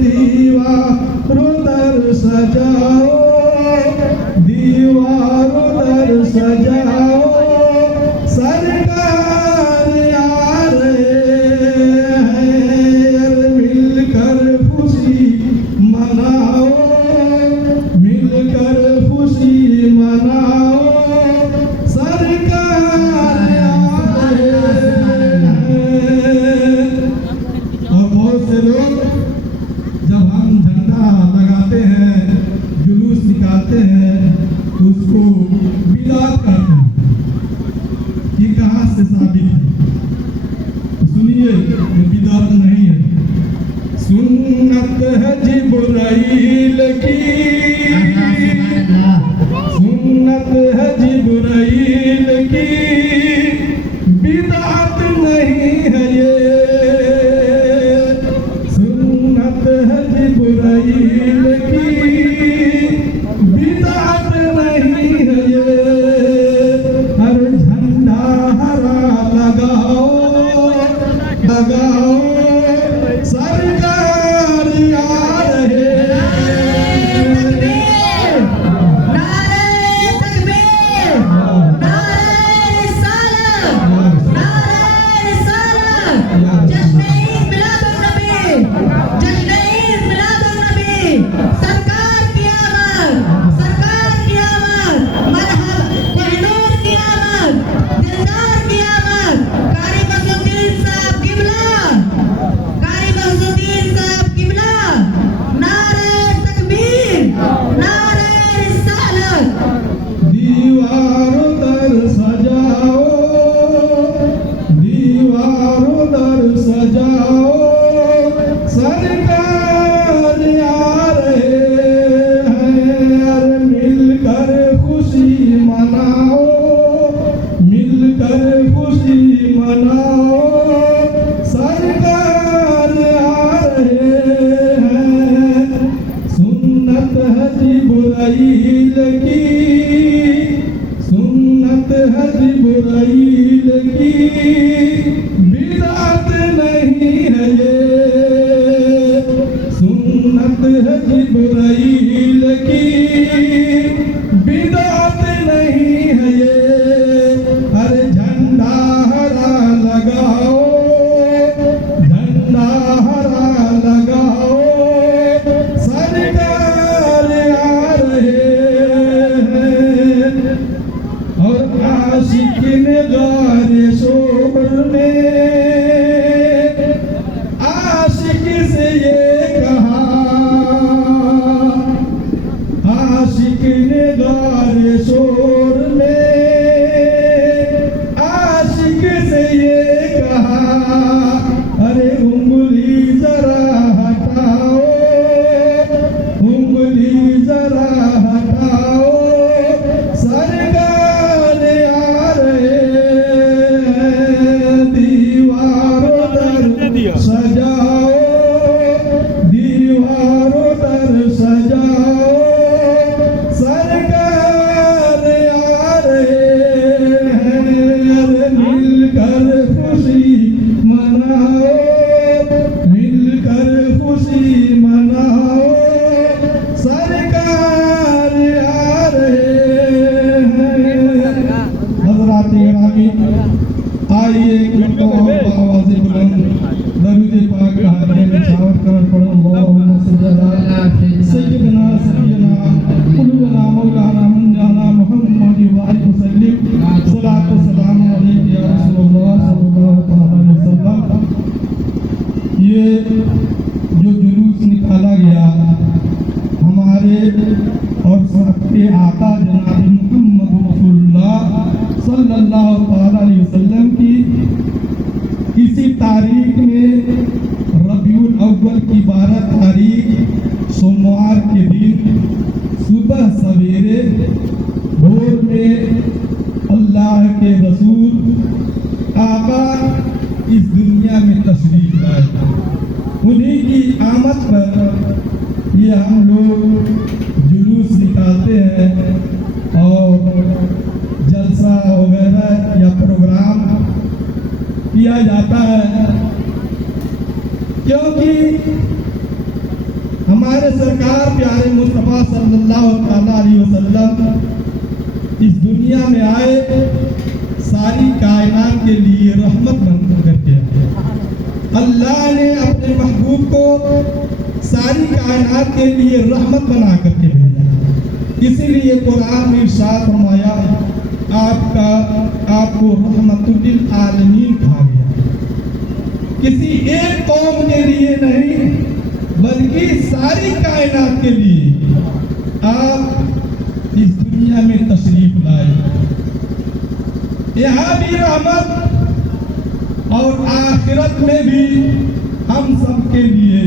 दीवारों दर सजाओ, दीवारों दर सजाओ, सरकार आ रहे हैं, मिलकर खुशी मनाओ, मिलकर खुशी मनाओ, सरकार आ रहे हैं। और बहुत से लोग जब हम झंडा लगाते हैं, जुलूस निकालते हैं, तो उसको बिलात करते हैं। ये कहाँ से साबित है? तो सुनिए, ये बिदात नहीं है, सुन्नत है जिब्राइल की, सुन्नत है जिब्राइल की, बिदात नहीं है ये, सुन्नत है जिब्राइल की, बिदात नहीं है ये। हर झंडा हरा लगाओ, लगाओ, सरकार आ रहे दीवारों दर सजाओ, दीवारों दर सजाओ, सरकार आ रहे हैं, मिलकर खुशी मनाओ, मिलकर खुशी मनाओ, सरकार आ रहे हैं। सुन्नत है जिब्राइल की, सुन्नत है जिब्राइल की, बिदात नहीं है ये, सुन्नत है जिब्राइल की, बिदात नहीं है ये। अरे झंडा हरा लगाओ, झंडा हरा लगाओ, सरकार आ रहे हैं। और आशिक ने गारे शोर में, आशिक से ये कहा, आशिक ने गारे शोर में, आशिक से ये कहा, अरे उंगली जरा हटाओ, उंगली जरा हटाओ, सरकार आ रहे हैं। दीवारों दर सजाओ, दीवारों दर सजाओ, सरकार आ रहे हैं, मिलकर खुशी मनाओ, मिलकर खुशी मनाओ, सरकार आ रहे हैं। हज़रात गिरामी, आइए एक आवाज़ बुलंद दरूद पाक का हाथ में छावर कर पढ़ो, अल्लाहुम्मा सल्ली अला सय्यिदना सय्यिदना कुलुना मौलाना मुन्ना मुहम्मद व आलिहि वसल्लम, सलातो सलाम अलैहि या रसूलल्लाह सल्लल्लाहु अलैहि वसल्लम। ये जो जुलूस निकाला गया हमारे और सबके आका जनाब मुहम्मद रसूलुल्लाह सल्लल्लाहु अलैहि वसल्लम की इसी तारीख में रबीउल अव्वल की 12 तारीख सोमवार के दिन सुबह सवेरे भोर में अल्लाह के रसूल आका इस दुनिया में तशरीफ लाए। उन्हीं की आमद पर ये हम लोग जुलूस निकालते हैं और जलसा वगैरह या प्रोग्राम किया जाता है, क्योंकि हमारे सरकार प्यारे मुस्तफा सल्लल्लाहु अलैहि वसल्लम इस दुनिया में आए, सारी कायनात के लिए रहमत बन करके आए। अल्लाह ने अपने महबूब को सारी कायनात के लिए रहमत बना करके भेजा। इसीलिए कुरान में इरशाद फरमाया, आपको रहमतुल लिल आलमीन कहा गया। किसी एक कौम के लिए नहीं, बल्कि सारी कायनात के लिए आप इस दुनिया में तशरीफ लाए। यहाँ भी रहमत और आखिरत में भी हम सब के लिए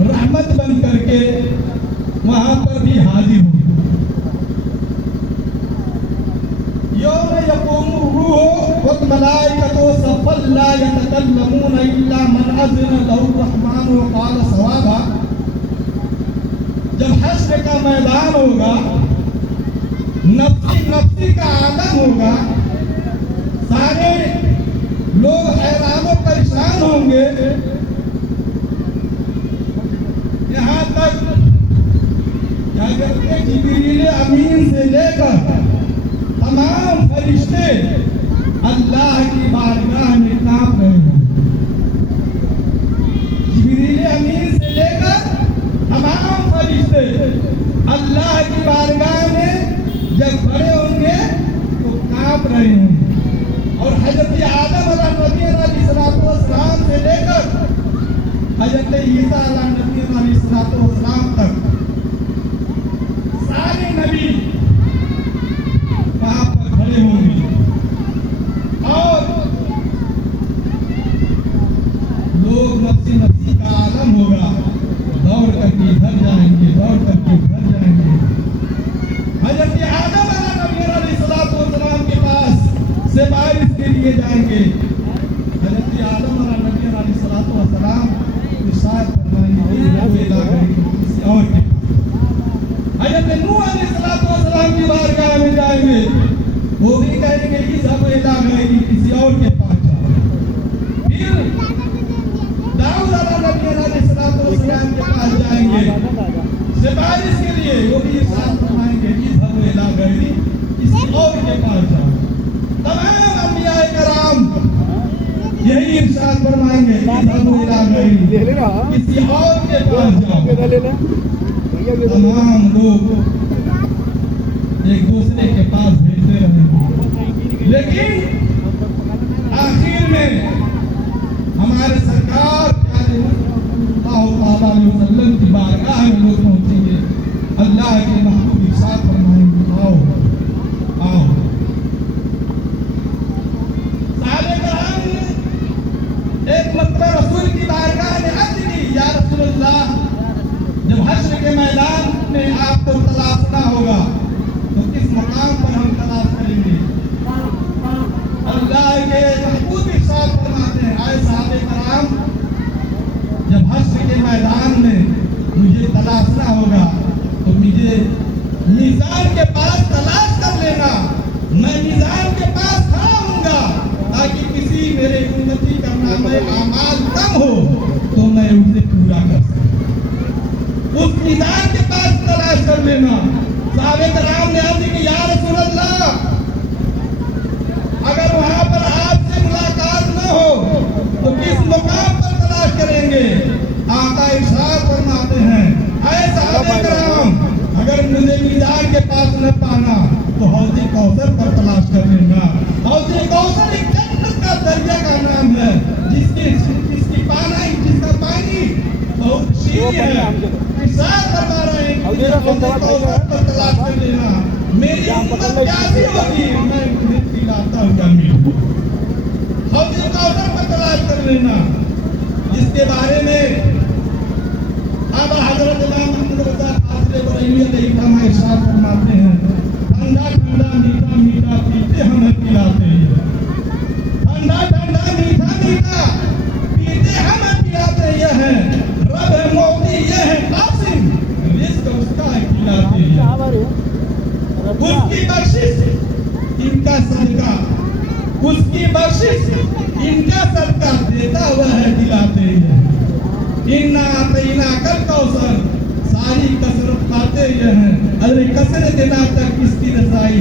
रहमत बन करके वहां पर भी हाजिर होंगे। यौम यक़ूमु रूह वल मलाइकतु सफ़्फ़न ला यतकल्लमूना इल्ला मन अज़िना लहु रहमान व क़ाल सवाबा। जब हश्र का मैदान होगा, नफ्सी नफ्सी का आलम होगा, सारे लोग हैरान व परेशान होंगे। यहाँ तक क्या करते, जिब्रील अमीन से लेकर तमाम फरिश्ते अल्लाह की बारगाह में कांप रहे हैं। जिब्रील अमीन से लेकर तमाम फरिश्ते अल्लाह की बारगाह में जब खड़े होंगे तो कांप रहे होंगे। और हजरत आदम अलैहिस्सलाम से लेकर हजरत ईसा अलैहिस्सलाम तक सारे नबी वहां पर खड़े होंगे और लोग नफ्सी नफ्सी का आलम होगा, दौड़ करके घर जाएंगे, दौड़ करके घर जाएंगे। हजरत आदम अलैहिस्सलाम के पास सिफारिश के लिए जाएंगे। हजरत आदम अलैहिस्सलाम इरशाद फरमाएंगे किसी और के। हजरत नूह अलैहिस्सलाम की बारगाह में जाएंगे, वो भी कहेंगे कि सब इला गए किसी और के पास जाओ। फिर दाऊद अलैहिस्सलाम के पास जाएंगे सिफारिश के लिए, वो भी इरशाद फरमाएंगे कि सब इला गए किसी और के पास जाओ। तमाम अंबिया कराम यही इरशाद फरमाएंगे कि सब इला गए किसी और के पास जाओ। तमाम लोग एक दूसरे के पास भेजते रहेंगे, लेकिन आखिर में हमारे सरकार प्यारे सल्लल्लाहु अलैहि वसल्लम की बारगाह में लोग पहुंचेंगे। अल्लाह के महबूब इरशाद फरमाएंगे, आओ आओ। साहबे कराम एक मरतबा रसूल की बारगाह में अर्ज की, या रसूलल्लाह, जब हश्र के मैदान में आपको तलाशना होगा तो किस मकाम पर हम तलाश करेंगे? अल्लाह के महबूब इरशाद फरमाते हैं, आए साहबे कराम, जब हश्र के मैदान में मुझे तलाशना होगा तो मुझे मीज़ान के पास तलाश कर लेना। मैं मीज़ान के पास खड़ा हूँगा ताकि किसी मेरे उम्मती का नामे आमाल कम हो तो मैं उसे पूरा कर सकूं। उस मीज़ान के पास तलाश कर लेना। साहबे कराम ने अर्ज़ की, या रसूलल्लाह, अगर वहां पर आपसे मुलाकात न हो तो किस मुकाम पर तलाश करेंगे? आका इरशाद फरमाते हैं, ऐ साहबे कराम, अगर मुझे मीज़ान के पास न पाना तो हौज़े कौसर पर तलाश कर लेना। हौज़े कौसर एक जन्नत का दरिया का नाम है, जिसकी पानी बहुत शीतल है। इरशाद फरमा रहे हैं, हौज़े कौसर पर तलाश कर लेना। मेरी उम्मत प्यासी होगी, मैं उन्हें पिलाता हुआ मिलूं। हौज़े कौसर पर तलाश कर लेना, जिसके बारे में आबा हजरत इमाम मोहम्मद रज़ा कासिम बरैली अलैहिस्सलाम इरशाद फरमाते हैं, ठंडा ठंडा मीठा मीठा पीते हमें पिलाते हैं। ठंडा ठंडा मीठा मीठा पीते हमें पिलाते यह है रब है, मोती यह है कासिम, रिज़्क़ उसका है खिलाते हैं। उसकी बख्शिश इनका सदका, उसकी बख्शिश इनका सदका देता हुआ है, दिलाते हैं। इन्ना अतैना कल कौसर, हैं। अरे कसरत ना तक किसकी रसाई